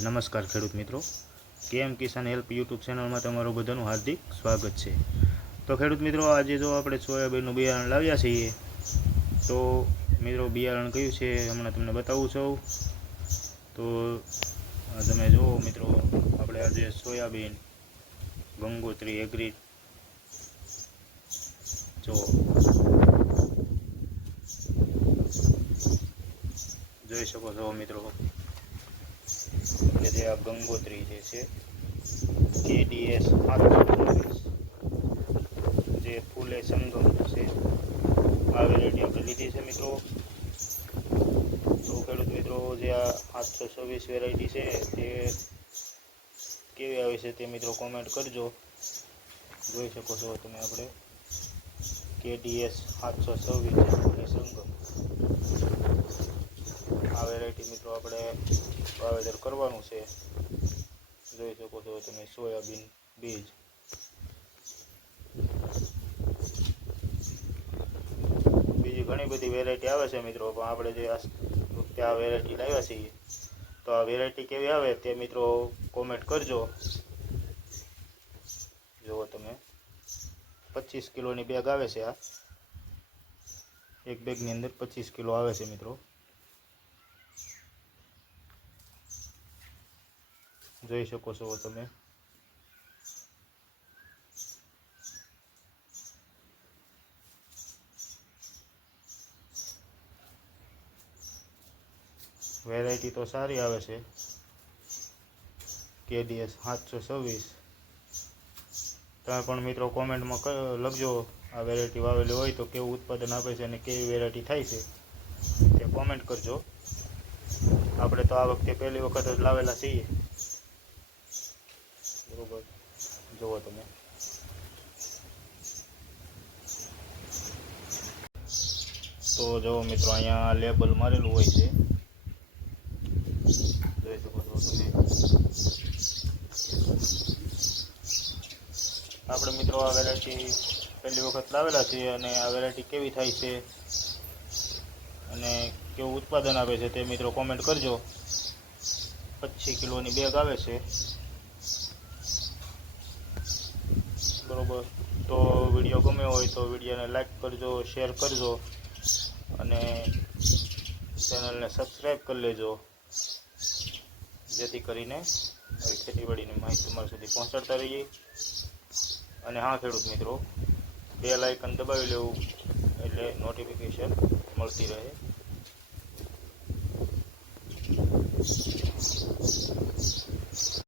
નમસ્કાર ખેડૂત મિત્રો, કેએમ કિસાન હેલ્પ યુટ્યુબ ચેનલમાં તમારું બધાનું હાર્દિક સ્વાગત છે। તો ખેડૂત મિત્રો, આજે જો આપણે સોયાબીનનું બિયારણ લાવ્યા છીએ, તો મિત્રો બિયારણ કયું છે હમણાં તમને બતાવું છું। તો તમે જુઓ મિત્રો, આપણે આજે સોયાબીન ગંગોત્રી એગ્રી જો જોઈ શકો છો મિત્રો, કે જે આ ગંગોત્રી જે છે KDS 724 જે ફૂલે સંગમ છે, આ વેરાયટી આપણે લીધી છે મિત્રો। તો ખેડૂત મિત્રો, જે આ 726 વેરાયટી છે તે કેવી આવે છે તે મિત્રો કોમેન્ટ કરજો। જોઈ શકો છો તમે, આપણે KDS 726 ફૂલે સંગમ આ વેરાયટી મિત્રો આપણે વાવેતર કરવાનું છે। જોઈ શકો છો તમે સોયાબીન બીજ। બીજી ઘણી બધી વેરાયટી આવે છે મિત્રો, પણ આપણે જે આ વેરાયટી લાવ્યા છીએ, તો આ વેરાયટી કેવી આવે તે મિત્રો કોમેન્ટ કરજો। જુઓ તમે, 25 કિલોની બેગ આવે છે। આ એક બેગની અંદર 25 કિલો આવે છે મિત્રો। જોઈ શકો છો તમે। વેરાયટી તો સારી આવે છે, KDS 726। તમે પણ મિત્રો કોમેન્ટમાં લખજો, આ વેરાયટી વાવેલી હોય તો કેવું ઉત્પાદન આપે છે અને કેવી વેરાયટી થાય છે તે કોમેન્ટ કરજો। આપણે તો આ વખતે પહેલી વખત જ લાવેલા છીએ, બરોબર। જુઓ તમે, તો જુઓ મિત્રો, અહીંયા લેબલ મારેલું હોય છે, જોઈ શકો છો તમે। આપણે મિત્રો આ વેરાયટી પહેલી વખત લાવેલા છીએ, અને આ વેરાયટી કેવી થાય છે અને કેવું ઉત્પાદન આપે છે તે મિત્રો કોમેન્ટ કરજો। 25 કિલોની બેગ આવે છે, બરોબર। તો વિડીયો ગમ્યો હોય તો વિડીયોને લાઈક કરજો, શેર કરજો અને ચેનલને સબસ્ક્રાઈબ કરી લેજો, જેથી કરીને આવી ખેતીવાડીની માહિતી તમારા સુધી પહોંચાડતા રહીએ। અને હા ખેડૂત મિત્રો, બેલ આઇકન દબાવી લેવું એટલે નોટિફિકેશન મળતી રહે।